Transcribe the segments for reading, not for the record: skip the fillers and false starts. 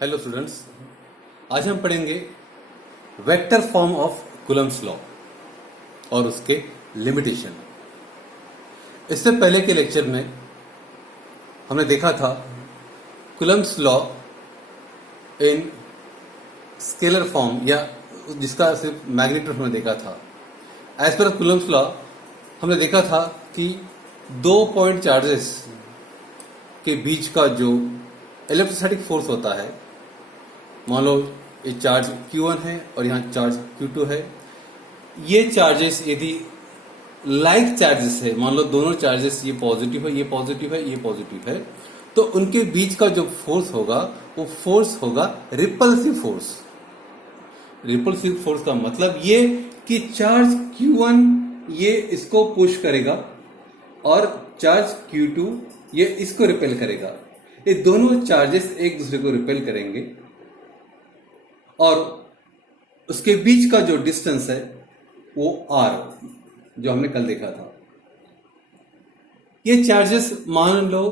Hello students, आज हम पढ़ेंगे vector form of Coulomb's law और उसके लिमिटेशन। इससे पहले के लेक्चर में हमने देखा था Coulomb's law in scalar form, या जिसका सिर्फ मैग्नीट्यूड हमने देखा था। एज पर कूलम्ब्स लॉ हमने देखा था कि दो पॉइंट चार्जेस के बीच का जो इलेक्ट्रोस्टैटिक फोर्स होता है, मान लो ये चार्ज Q1 है और यहाँ चार्ज Q2 है। ये चार्जेस यदि लाइक चार्जेस है, मान लो दोनों चार्जेस ये पॉजिटिव है, ये पॉजिटिव है, ये पॉजिटिव है, तो उनके बीच का जो फोर्स होगा वो फोर्स होगा रिपल्सिव फोर्स। रिपल्सिव फोर्स का मतलब ये कि चार्ज Q1 ये इसको पुश करेगा और चार्ज Q2 ये इसको रिपेल करेगा। ये दोनों चार्जेस एक दूसरे को रिपेल करेंगे और उसके बीच का जो डिस्टेंस है वो R, जो हमने कल देखा था। ये चार्जेस मान लो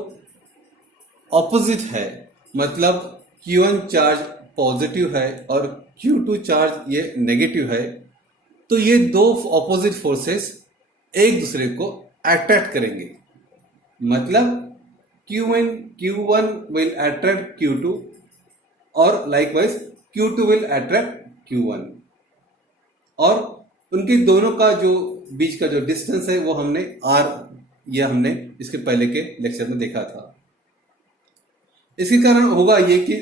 ऑपोजिट है, मतलब Q1 चार्ज पॉजिटिव है और Q2 चार्ज ये नेगेटिव है, तो ये दो ऑपोजिट फोर्सेस एक दूसरे को अट्रैक्ट करेंगे। मतलब Q1 will attract Q2 और likewise Q2 will attract Q1, और उनके दोनों का जो बीच का जो डिस्टेंस है वो हमने R, यह हमने इसके पहले के लेक्चर में देखा था। इसके कारण होगा ये कि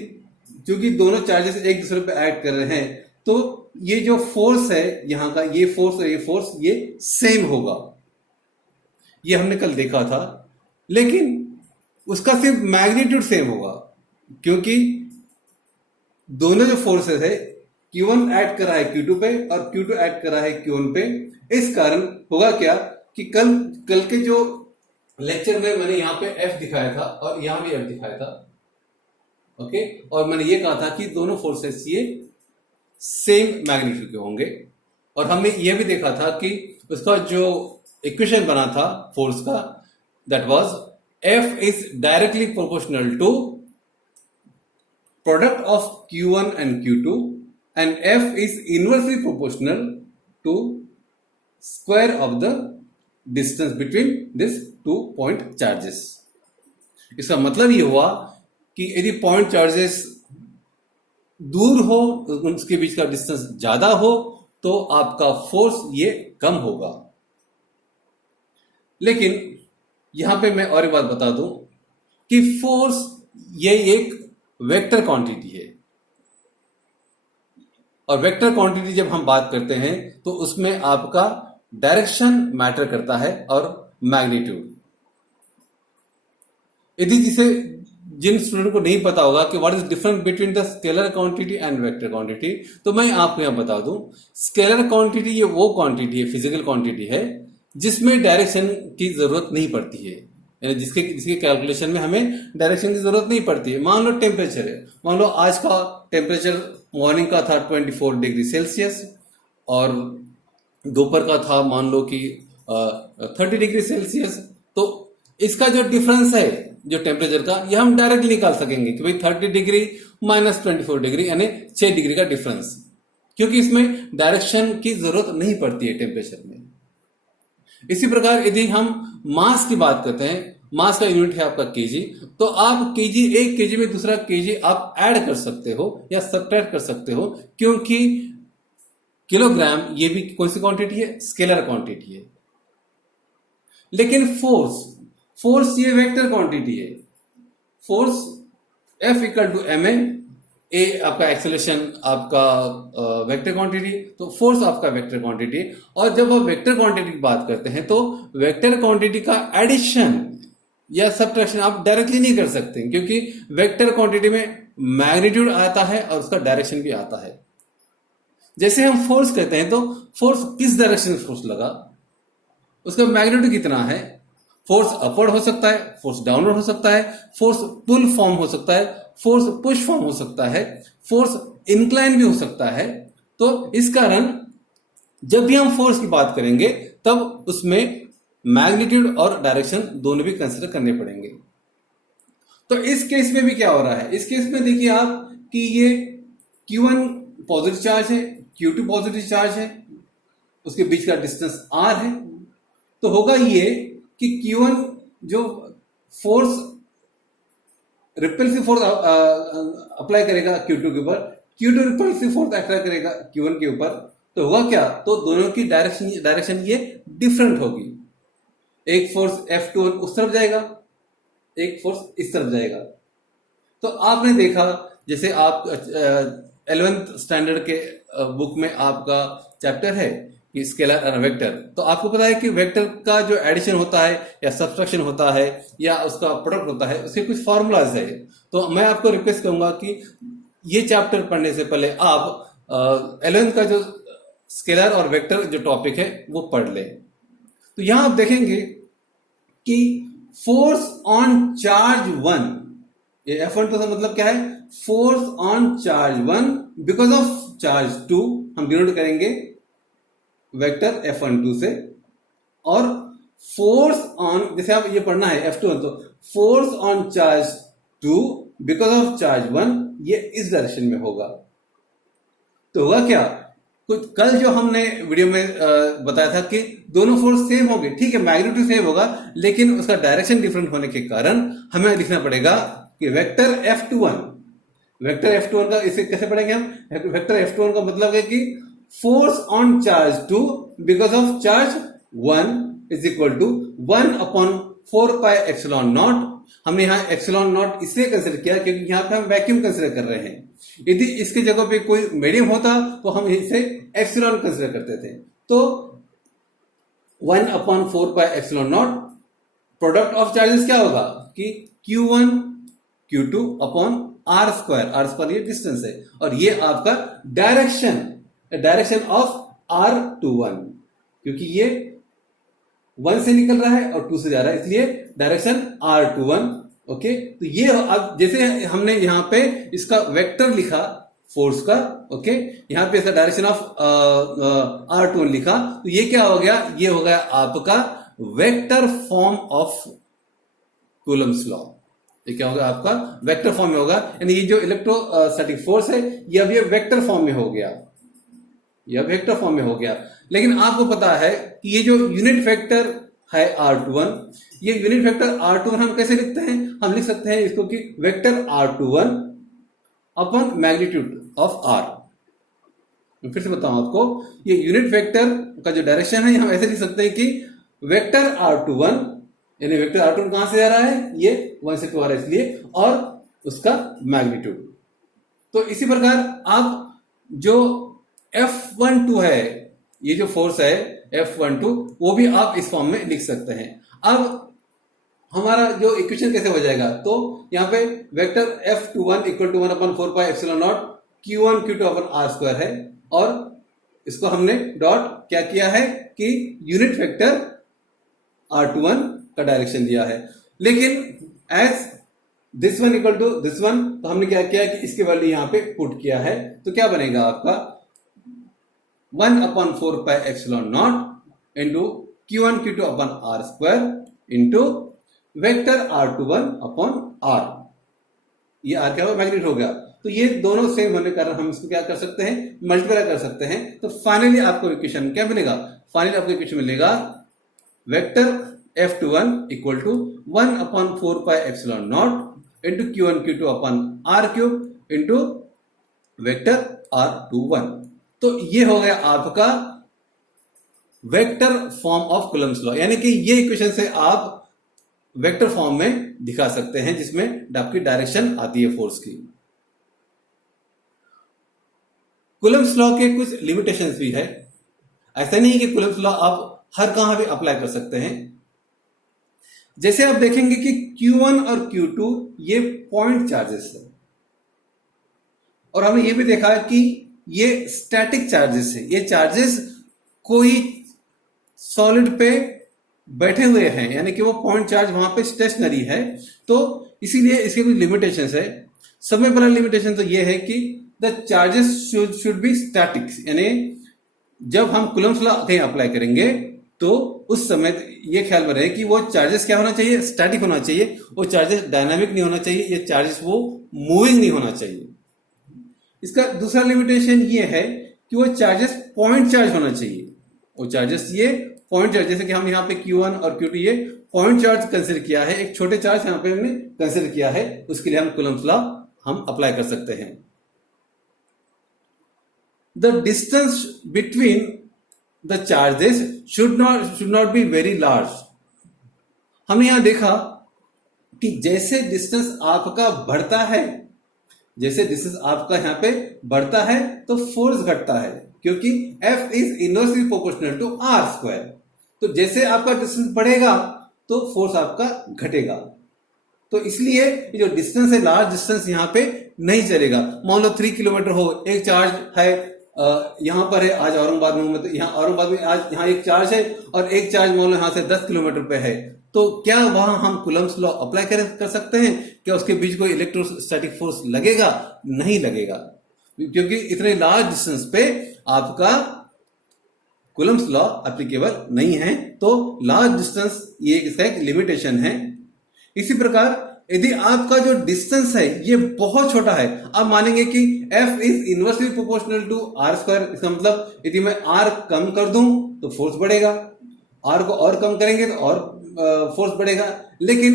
क्योंकि दोनों चार्जेस एक दूसरे पे ऐड कर रहे हैं, तो ये जो फोर्स है यहाँ का, ये फोर्स और ये फोर्स ये सेम होगा। ये हमने कल देखा था, लेकिन उसका सिर्फ मैग्नीट्यूड सेम होगा, क्योंकि दोनों जो फोर्सेस है Q1 ऐड कर रहा है Q2 पे और Q2 ऐड कर रहा है Q1 पे। इस कारण होगा क्या कि कल के जो लेक्चर में मैंने यहाँ पे F दिखाया था और यहाँ भी F दिखाया था, ओके, और मैंने ये कहा था कि दोनों फोर्सेस ये सेम मैग्नीट्यूड के होंगे। और हमने ये भी देखा था कि उसका जो इक्वेशन बना था फोर्स का, that was F is directly proportional to product of Q1 and Q2, and F is inversely proportional to square of the distance between these 2 point charges. इसका मतलब ये हुआ कि यदि पॉइंट चार्जेस दूर हो, उसके बीच का डिस्टेंस ज्यादा हो, तो आपका फोर्स ये कम होगा। लेकिन यहां पे मैं और एक बात बता दूं कि फोर्स ये एक वेक्टर क्वांटिटी है, और वेक्टर क्वांटिटी जब हम बात करते हैं तो उसमें आपका डायरेक्शन मैटर करता है और मैग्नीट्यूड। यदि जिन स्टूडेंट को नहीं पता होगा कि what is difference between the scalar quantity and vector quantity, तो मैं आपको यहां बता दूं, स्केलर क्वांटिटी ये वो क्वांटिटी है, फिजिकल क्वांटिटी है, जिसमें डायरेक्शन की जरूरत नहीं पड़ती है, यानी जिसके कैलकुलेशन में हमें डायरेक्शन की जरूरत नहीं पड़ती है। मान लो टेम्परेचर है, मान लो आज का टेम्परेचर मॉर्निंग का था 24 डिग्री सेल्सियस और दोपहर का था मान लो कि 30 डिग्री सेल्सियस। तो इसका जो डिफरेंस है जो टेम्परेचर का, यह हम डायरेक्टली निकाल सकेंगे कि भाई 30 डिग्री माइनस 24 डिग्री यानी 6 डिग्री का डिफरेंस, क्योंकि इसमें डायरेक्शन की जरूरत नहीं पड़ती है टेम्परेचर में। इसी प्रकार यदि हम मास की बात करते हैं, मास का यूनिट है आपका केजी, तो आप केजी, एक केजी में दूसरा केजी आप ऐड कर सकते हो या सब्ट्रैक्ट कर सकते हो, क्योंकि किलोग्राम ये भी कौन सी क्वांटिटी है, स्केलर क्वांटिटी है। लेकिन फोर्स ये वेक्टर क्वांटिटी है। Force F equal to ma, A आपका एक्सेलरेशन, आपका वेक्टर क्वांटिटी, तो फोर्स आपका वेक्टर क्वांटिटी। और जब आप वेक्टर क्वांटिटी की बात करते हैं तो वेक्टर क्वांटिटी का एडिशन या सब्ट्रैक्शन आप डायरेक्टली नहीं कर सकते, क्योंकि वेक्टर क्वांटिटी में मैग्नीट्यूड आता है और उसका डायरेक्शन भी आता है। जैसे हम फोर्स कहते हैं तो फोर्स किस डायरेक्शन में फोर्स लगा, उसका मैग्नीट्यूड कितना है। फोर्स अपवर्ड हो सकता है, फोर्स डाउनवर्ड हो सकता है, फोर्स पुल फॉर्म हो सकता है, फोर्स पुश फॉर्म हो सकता है, फोर्स इंक्लाइन भी हो सकता है। तो इस कारण जब भी हम फोर्स की बात करेंगे तब उसमें मैग्नीट्यूड और डायरेक्शन दोनों भी कंसिडर करने पड़ेंगे। तो इस केस में भी क्या हो रहा है, इस केस में देखिए आप कि ये Q1 पॉजिटिव चार्ज है, Q2 पॉजिटिव चार्ज है, उसके बीच का डिस्टेंस r है, तो होगा ये कि Q1 जो फोर्स रिपल्सिव फोर्स अप्लाई करेगा Q2 के ऊपर, Q2 रिपल्सिव फोर्स अप्लाई करेगा Q1 के ऊपर, तो होगा क्या, तो दोनों की डायरेक्शन ये डिफरेंट होगी। एक फोर्स F2 उस तरफ जाएगा, एक फोर्स इस तरफ जाएगा। तो आपने देखा जैसे आप 11th स्टैंडर्ड के बुक में आपका चैप्टर है कि स्केलर और वेक्टर, तो आपको पता है कि वेक्टर का जो एडिशन होता है या सब्ट्रैक्शन होता है या उसका प्रोडक्ट होता है, उसके कुछ फॉर्मूलाज है। तो मैं आपको रिक्वेस्ट करूंगा कि ये चैप्टर पढ़ने से पहले आप 11th का जो स्केलर और वेक्टर जो टॉपिक है वो पढ़ लें। तो यहां आप देखेंगे कि फोर्स ऑन चार्ज 1, ये F12 का मतलब क्या है, force on charge 1 because of charge 2, हम डिनोट करेंगे वेक्टर F12 से, और फोर्स ऑन, जैसे आप ये पढ़ना है F21, तो force on charge 2 because of charge 1, ये इस डायरेक्शन में होगा। तो होगा क्या, कुछ कल जो हमने वीडियो में बताया था कि दोनों फोर्स सेम होंगे, ठीक है, मैग्नीट्यूड सेम होगा, लेकिन उसका डायरेक्शन डिफरेंट होने के कारण हमें लिखना पड़ेगा कि वेक्टर F21 का इसे कैसे पढ़ेंगे हम, वेक्टर F21 का मतलब है कि force on charge 2 because of charge 1 is equal to 1/4 pi epsilon naught. हमने यहाँ एप्सिलॉन नॉट इसलिए कंसिडर किया क्योंकि यहाँ पे हम वैक्यूम कंसिडर कर रहे हैं। यदि इसके जगह पे कोई मीडियम होता तो हम इसे एप्सिलॉन कंसिडर करते थे। तो 1/4 pi epsilon not, product of charges क्या होगा कि Q1 Q2 upon r square ये डिस्टेंस है, और ये आपका डायरेक्शन ऑफ R21, क्योंकि ये 1 से निकल रहा है और 2 से जा रहा है, इसलिए डायरेक्शन R21। ओके, तो ये अब जैसे हमने यहां पे इसका वेक्टर लिखा फोर्स का, ओके, यहां पे इसका डायरेक्शन ऑफ R21 लिखा, तो ये क्या हो गया, ये हो गया आपका vector form of Coulomb's law. ये क्या होगा, आपका वेक्टर फॉर्म में होगा, यानी ये जो इलेक्ट्रोस्टैटिक फोर्स है ये अब ये वेक्टर फॉर्म में हो गया, यह वेक्टर फॉर्म में हो गया। लेकिन आपको पता है कि ये जो यूनिट वेक्टर है R21, ये यूनिट वेक्टर R21 हम कैसे लिखते हैं, हम लिख सकते हैं इसको कि vector R21 upon magnitude of R। मैं फिर से बताऊं आपको, ये यूनिट वेक्टर का जो डायरेक्शन है हम ऐसे लिख सकते हैं कि वेक्टर R21, यानी वेक्टर R21 कहां से आ रहा है, ये 1 से 2 आ रहा है इसलिए, और उसका मैग्नीट्यूड। तो इसी प्रकार आप जो F12 है, ये जो फोर्स है F12, वो भी आप इस फॉर्म में लिख सकते हैं। अब हमारा जो इक्वेशन कैसे हो जाएगा, तो यहां पे vector F21 equal to 1/4 pi epsilon naught Q1 Q2 upon R square है, और इसको हमने डॉट क्या किया है कि यूनिट वेक्टर R21 का डायरेक्शन दिया है। लेकिन as this one equal to this one, तो हमने क्या किया कि इसके वैल्यू यहां पे पुट किया है, तो क्या बनेगा आपका 1/4 pi epsilon naught into Q1 Q2 upon R square into vector R21 upon R। ये R क्या होगा, मैग्नीट्यूड हो गया। तो ये दोनों सेम होने के कारण हम इसको क्या कर सकते हैं, मल्टीप्लाई कर सकते हैं। तो फाइनली आपको इक्वेशन क्या मिलेगा, फाइनली आपको इक्वेशन मिलेगा vector F21 equal to 1/4 pi epsilon naught into Q1 Q2 upon R cube into vector R21। तो ये हो गया आपका vector form of Coulomb's law, यानी कि ये इक्वेशन से आप वेक्टर फॉर्म में दिखा सकते हैं जिसमें आपकी डायरेक्शन आती है फोर्स की। कूलम्स लॉ के कुछ लिमिटेशंस भी है, ऐसा नहीं है कि कूलम्स लॉ आप हर कहां भी अप्लाई कर सकते हैं। जैसे आप देखेंगे कि Q1 और Q2 ये पॉइंट चार्जेस है, और हमने ये भी देखा कि ये स्टैटिक चार्जेस है, ये चार्जेस कोई सॉलिड पे बैठे हुए हैं, यानी कि वो पॉइंट चार्ज वहां पे स्टेशनरी है, तो इसीलिए इसके कुछ लिमिटेशंस है। सबसे पहला लिमिटेशन तो ये है कि the charges should be static, यानी जब हम कूलम्स लॉ कहीं अप्लाई करेंगे तो उस समय ये ख्याल में रहे कि वो चार्जेस क्या होना चाहिए, स्टैटिक होना चाहिए, वो चार्जेस डायनामिक नहीं होना चाहिए, ये चार्जेस वो मूविंग नहीं होना चाहिए। इसका दूसरा लिमिटेशन ये है कि वो चार्जेस पॉइंट चार्ज होना चाहिए। वो चार्जेस ये पॉइंट चार्ज, जैसे कि हम यहाँ पे Q1 और Q2 ये पॉइंट चार्ज कंसिडर किया है, एक छोटे चार्ज यहाँ पे हमने कंसिडर किया है, उसके लिए हम कूलम्ब्स लॉ हम अप्लाई कर सकते हैं। The distance between the charges should not be very large. हमने यहां देखा कि जैसे डिस्टेंस आपका बढ़ता है, जैसे डिस्टेंस आपका यहां पे बढ़ता है तो फोर्स घटता है, क्योंकि F is inversely proportional to R square. तो जैसे आपका डिस्टेंस बढ़ेगा तो फोर्स आपका घटेगा। तो इसलिए ये जो डिस्टेंस है, लार्ज डिस्टेंस यहां पे नहीं चलेगा। मान लो 3 किलोमीटर हो, एक चार्ज है यहां पर है, आज औरंगाबाद में, मतलब यहाँ औरंगाबाद में आज यहाँ एक चार्ज है और एक चार्ज मान लो यहां से 10 किलोमीटर पे है, तो क्या वहां हम कूलम्ब्स लॉ अप्लाई कर सकते हैं? क्या उसके बीच कोई इलेक्ट्रोस्टैटिक फोर्स लगेगा? नहीं लगेगा, क्योंकि इतने लार्ज डिस्टेंस पे आपका कूलम्ब्स लॉ एप्लीकेबल नहीं है। तो लार्ज डिस्टेंस ये इसका एक लिमिटेशन है। इसी प्रकार यदि आपका जो डिस्टेंस है ये बहुत छोटा है, आप मानेंगे कि F is inversely proportional to R square. इसका मतलब यदि मैं R कम कर दूं तो फोर्स बढ़ेगा, R को और कम करेंगे तो और फोर्स बढ़ेगा। लेकिन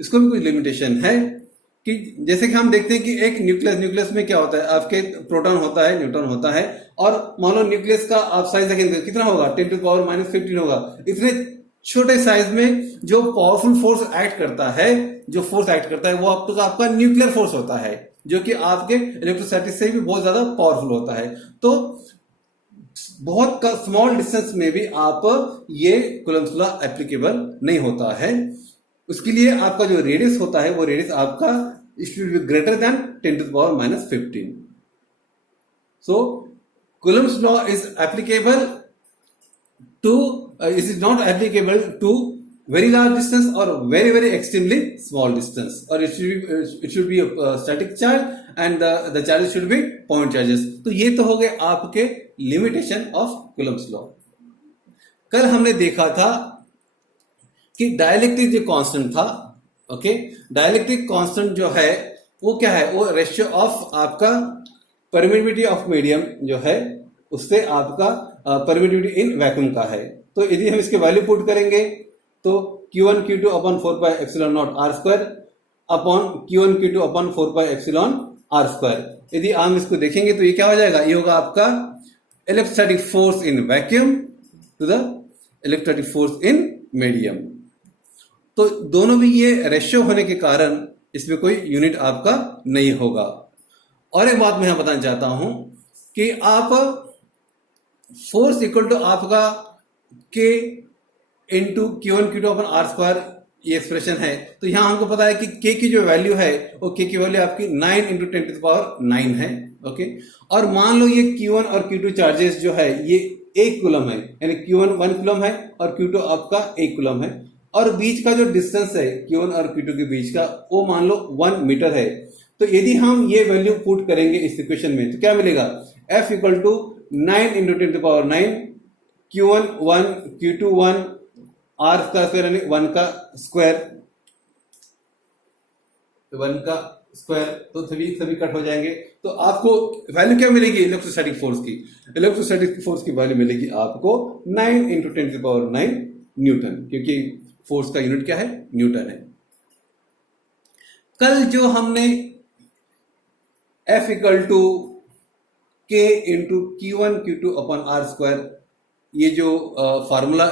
इसको भी कुछ लिमिटेशन है कि जैसे कि हम देखते हैं कि एक न्यूक्लियस में क्या होता है, आपके प्रोटॉन होता है, न्यूट्रॉन होता है, और मान लो न्यूक्लियस का आप साइज देखेंगे कितना होगा, 10⁻⁻15 होगा। इतने छोटे साइज में जो पावरफुल फोर्स एक्ट करता है, जो फोर्स एक्ट करता है वो आपका न्यूक्लियर फोर्स होता है, जो कि आपके इलेक्ट्रोस्टैटिक से भी बहुत ज्यादा पावरफुल होता है। तो बहुत स्मॉल डिस्टेंस में भी आप ये कूलम्ब्स लॉ एप्लीकेबल नहीं होता है। उसके लिए आपका जो रेडियस होता है वो रेडियस आपका should be greater than 10⁻⁻15। So Coulomb's law is applicable to it is not applicable to very large distance or very extremely small distance, or it should be a static charge and the charges should be point charges। तो ये तो हो गए आपके limitation of Coulomb's law. कल हमने देखा था कि डाइलेक्ट्रिक जो कांस्टेंट था, ओके, डाइलेक्ट्रिक कांस्टेंट जो है वो क्या है, वो रेशियो ऑफ आपका परमिटिविटी ऑफ मीडियम जो है उससे आपका परमिटिविटी इन वैक्यूम का है। तो यदि हम इसके वैल्यू पुट करेंगे तो Q1 Q2 upon 4 pi epsilon not R square upon Q1 Q2 upon 4 pi epsilon R square. यदि हम इसको देखेंगे तो ये क्या हो जाएगा, ये होगा आपका electrostatic force in vacuum to the electrostatic force in medium. तो दोनों भी ये रेशियो होने के कारण इसमें कोई यूनिट आपका नहीं होगा। और एक बात मैं यहां बताना चाहता हूं कि आप फोर्स इक्वल टू आपका K into Q1 Q2 upon R square ये एक्सप्रेशन है, तो यहां हमको पता है कि K की जो वैल्यू है वो K की वैल्यू आपकी 9 इंटू 10⁻⁹ है, ओके। और मान लो ये Q1 और Q2 चार्जेस जो है ये 1 कूलम है, यानी Q1 1 कूलम है और Q2 आपका 1 कूलम है, और बीच का जो डिस्टेंस है Q1 और Q2 के बीच का वो मान लो 1 मीटर है। तो यदि हम ये वैल्यू पुट करेंगे इस इक्वेशन में तो क्या मिलेगा, F equal to 9 into 10⁻⁹ Q1 1 Q2 1 R का स्क्वायर यानी 1 का स्क्वायर, 1 का स्क्वायर, तो सभी कट हो जाएंगे। तो आपको वैल्यू क्या मिलेगी इलेक्ट्रोस्टैटिक फोर्स की, इलेक्ट्रोस्टैटिक फोर्स की वैल्यू मिलेगी आपको 9 इंटू 10⁻⁹ न्यूटन, क्योंकि फोर्स का यूनिट क्या है, न्यूटन है। कल जो हमने F equal to K into Q1 Q2 upon R square ये जो फार्मूला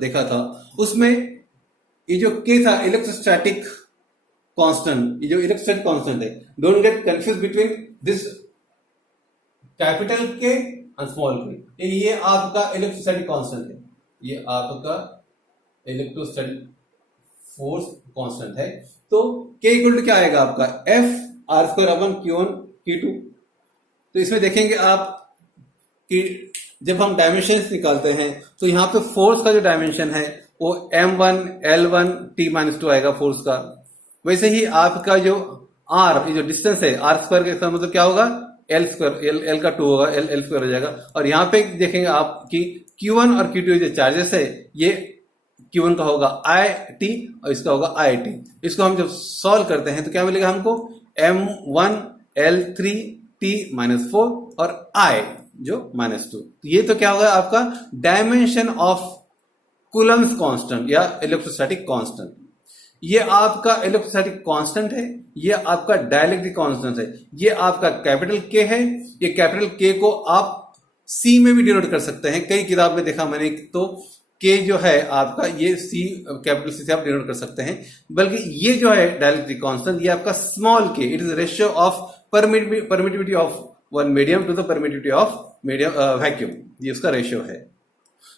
देखा था, उसमें ये जो K था इलेक्ट्रोस्टैटिक कांस्टेंट, ये जो इलेक्ट्रोस्टैटिक कांस्टेंट है, don't get confuse between this capital K and small k। ये आपका इलेक्ट्रोस्टैटिक कांस्टेंट है, ये आपका इलेक्ट्रोस्टैटिक फोर्स कांस्टेंट है। तो K इक्वल टू क्या आएगा आपका F R square upon Q1 Q2। तो इसमें देखेंगे आप कि जब हम डायमेंशन निकालते हैं तो यहाँ पे फोर्स का जो डायमेंशन है वो M1 L1 T-2 आएगा फोर्स का। वैसे ही आपका जो R, ये जो डिस्टेंस है R स्क्वायर का मतलब क्या होगा, L स्क्वायर, L का 2 होगा, L स्क्वायर हो जाएगा। और यहाँ पे देखेंगे आप कि Q1 और Q2 जो चार्जेस है ये Q1 का होगा IT और इसका होगा IT। इसको हम जब सॉल्व करते हैं तो क्या मिलेगा हमको, M1 L3T-4 और I जो -2। ये तो क्या होगा आपका डायमेंशन ऑफ कूलम्स कांस्टेंट या इलेक्ट्रोस्टैटिक कांस्टेंट। ये आपका इलेक्ट्रोस्टैटिक कांस्टेंट है, ये आपका डाइलेक्ट्रिक कांस्टेंट है, ये आपका कैपिटल के है। ये कैपिटल के को आप सी में भी डिनोट कर सकते हैं, कई किताब में देखा मैंने तो के जो है आपका ये सी कैपिटल सी से आप डिनोट कर सकते हैं। बल्कि ये जो है डाइलेक्ट्रिक कांस्टेंट ये आपका small K, it is ratio of permittivity of one medium to the permittivity of medium vacuum, ये उसका रेशियो है।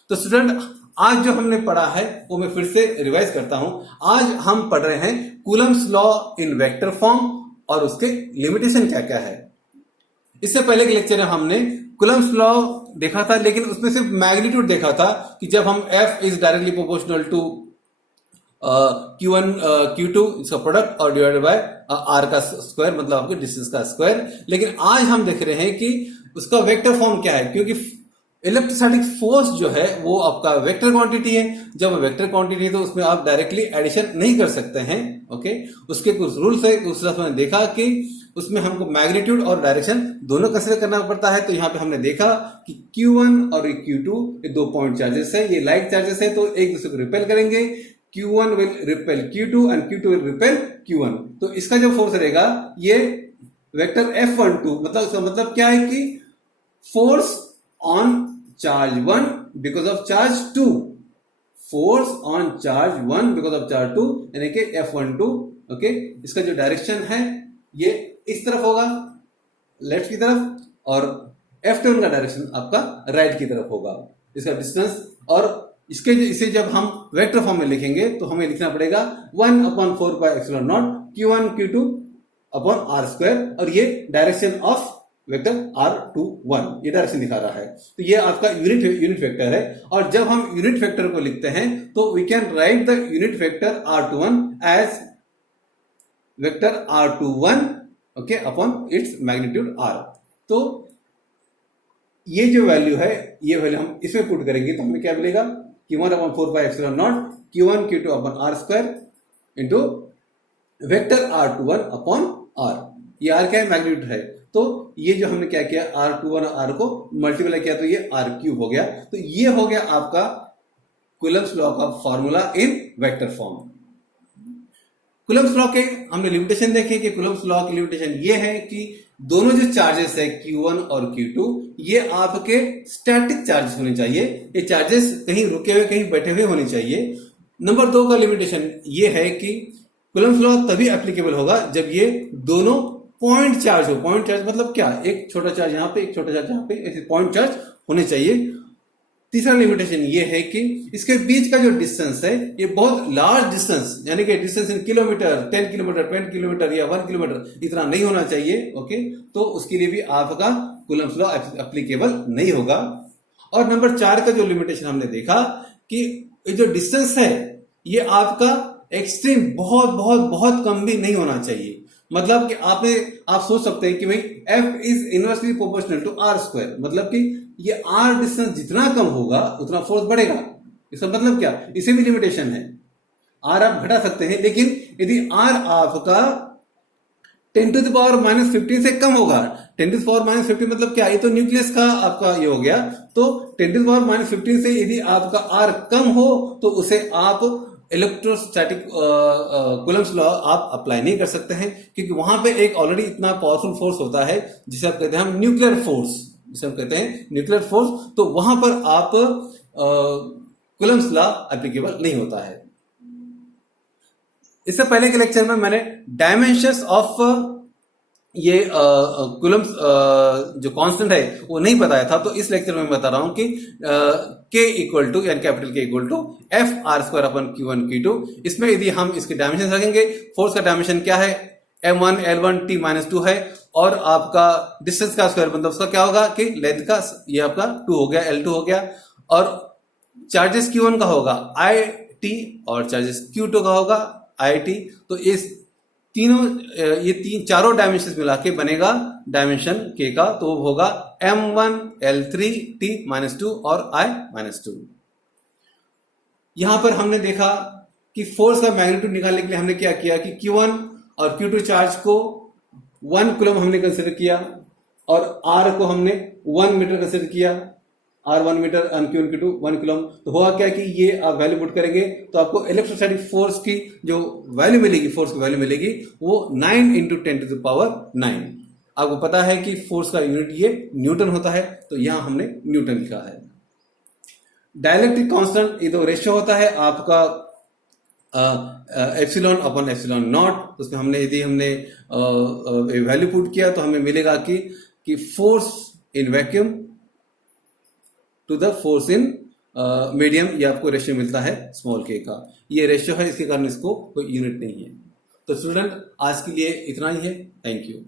तो स्टूडेंट आज जो हमने पढ़ा है वो मैं फिर से रिवाइज करता हूं। आज हम पढ़ रहे हैं Coulomb's law in vector form और उसके लिमिटेशन क्या क्या है। इससे पहले के लेक्चर में हमने कूलम्स लॉ देखा था, लेकिन उसमें सिर्फ मैग्नीट्यूड देखा था कि जब हम F is directly proportional to Q1 Q2 इसका प्रोडक्ट और डिवाइडेड बाय R का स्क्वायर, मतलब आपके डिस्टेंस का स्क्वायर। लेकिन आज हम देख रहे हैं कि उसका वेक्टर फॉर्म क्या है, क्योंकि इलेक्ट्रोस्टैटिक फोर्स जो है वो आपका वेक्टर क्वांटिटी है। जब वेक्टर क्वांटिटी है तो उसमें आप डायरेक्टली एडिशन नहीं कर सकते हैं। ओके, उसके कुछ रूल्स है। उस मैंने देखा कि उसमें हमको मैग्नीट्यूड और डायरेक्शन दोनों कंसीडर करना पड़ता है। तो यहाँ पे हमने देखा कि Q1 और Q2 ये 2 पॉइंट चार्जेस है, ये लाइट चार्जेस है, तो एक दूसरे को रिपेल करेंगे। Q1 will repel Q2 and Q2 will repel Q1। तो इसका जो फोर्स रहेगा ये वेक्टर F12, मतलब क्या है कि force on charge 1 because of charge 2, force on charge 1 because of charge 2, यानी कि F12। ओके, इसका जो डायरेक्शन है ये इस तरफ होगा, लेफ्ट की तरफ, और F12 का डायरेक्शन आपका राइट की तरफ होगा, इसका डिस्टेंस। और इसे जब हम वेक्टर फॉर्म में लिखेंगे तो हमें लिखना पड़ेगा 1/4πε0 Q1 Q2 upon R square, और ये डायरेक्शन ऑफ वेक्टर R21, ये डायरेक्शन दिखा रहा है। तो ये आपका यूनिट वेक्टर है। और जब हम यूनिट वेक्टर को लिखते हैं तो we can write the unit vector R21 as vector R21 okay upon its magnitude R। तो ये जो वैल्यू है ये वैल्यू हम इसमें पुट करेंगे तो हमें क्या मिलेगा, Q1/4πε0 Q1 Q2 upon R square into vector R21 upon R। ये R क्या है, मैग्नीट्यूड है। तो ये जो हमने क्या किया, R21 और R को मल्टीप्लाई किया तो ये R³ हो गया। तो ये हो गया आपका कूलम्स लॉ का formula in vector form. Coulomb's law के हमने लिमिटेशन देखे कि कूलम्स लॉ की लिमिटेशन ये है कि दोनों जो चार्जेस है Q1 और Q2 ये आपके स्टैटिक चार्जेस होने चाहिए। ये चार्जेस कहीं रुके हुए कहीं बैठे हुए होने चाहिए। नंबर 2 का लिमिटेशन ये है कि कूलम्स लॉ तभी एप्लीकेबल होगा जब ये दोनों पॉइंट चार्ज हो। पॉइंट चार्ज मतलब क्या, एक छोटा चार्ज यहाँ पे, एक छोटा चार्ज यहाँ पे, ऐसे पॉइंट चार्ज होने चाहिए। तीसरा लिमिटेशन ये है कि इसके बीच का जो डिस्टेंस है ये बहुत लार्ज डिस्टेंस, यानी कि distance in kilometre, 10 kilometre, 20 kilometre या 1 किलोमीटर इतना नहीं होना चाहिए। ओके, तो उसके लिए भी आपका कूलम्स लॉ एप्लीकेबल नहीं होगा। और नंबर 4 का जो लिमिटेशन हमने देखा कि ये जो डिस्टेंस है ये आपका एक्सट्रीम बहुत बहुत बहुत कम भी नहीं होना चाहिए। मतलब कि आप सोच सकते हैं कि भाई F is inversely proportional to R square, मतलब कि ये R डिस्टेंस जितना कम होगा उतना फोर्स बढ़ेगा। इसका मतलब क्या, इसे भी लिमिटेशन है। R आप घटा सकते हैं, लेकिन यदि R आपका 10⁻⁻15 से कम होगा, 10⁻⁻15 मतलब क्या, ये तो न्यूक्लियस का आपका ये हो गया। तो 10⁻⁻15 से यदि आपका R कम हो तो उसे आप इलेक्ट्रोस्टैटिक कूलम्स लॉ आप अप्लाई नहीं कर सकते हैं, क्योंकि वहां पे एक ऑलरेडी इतना पावरफुल फोर्स होता है जिसे आप कहते हैं हम न्यूक्लियर फोर्स, जिसे हम कहते हैं न्यूक्लियर फोर्स। तो वहां पर आप कूलम्स लॉ एप्लीकेबल नहीं होता है। इससे पहले के लेक्चर में मैंने डायमेंशंस ऑफ ये कूलम्स जो कांस्टेंट है वो नहीं बताया था। तो इस लेक्चर में मैं बता रहा हूं कि K इक्वल टू यानी capital K equal to F_R square upon Q1 Q2। इसमें यदि हम इसके डायमेंशन रखेंगे, फोर्स का डायमेंशन क्या है, M1 L1 T-2 है, और आपका डिस्टेंस का स्क्वायर मतलब उसका क्या होगा कि लेंथ का, ये आपका 2 हो गया, L2 हो गया, और चार्जेस Q1 का होगा IT और चार्जेस Q2 का होगा IT। तो इस चारों डायमेंशन मिला के बनेगा डायमेंशन K का, तो वो होगा M1 L3 T-2 और I-2। यहां पर हमने देखा कि फोर्स का मैग्नीट्यूड निकालने के लिए हमने क्या किया कि Q1 और Q2 चार्ज को 1 कूलम हमने कंसिडर किया और R को हमने 1 मीटर कंसिडर किया, R 1 metre and Q into 1 coulomb. तो हुआ क्या कि ये आप वैल्यू पुट करेंगे तो आपको इलेक्ट्रोस्टैटिक फोर्स की जो वैल्यू मिलेगी, फोर्स की वैल्यू मिलेगी वो 9 into 10 to the power 9। आपको पता है कि फोर्स का यूनिट ये न्यूटन होता है, तो यहां हमने न्यूटन लिखा है। डाइलेक्ट्रिक कांस्टेंट ये तो रेशियो होता है आपका एप्सिलॉन अपॉन एप्सिलॉन नॉट। तो उसमें हमने यदि हमने वैल्यू पुट किया तो हमें मिलेगा कि force in vacuum to the force in medium, ये आपको रेशियो मिलता है स्मॉल के का। ये रेशियो है, इसके कारण इसको कोई यूनिट नहीं है। तो स्टूडेंट आज के लिए इतना ही है। Thank you.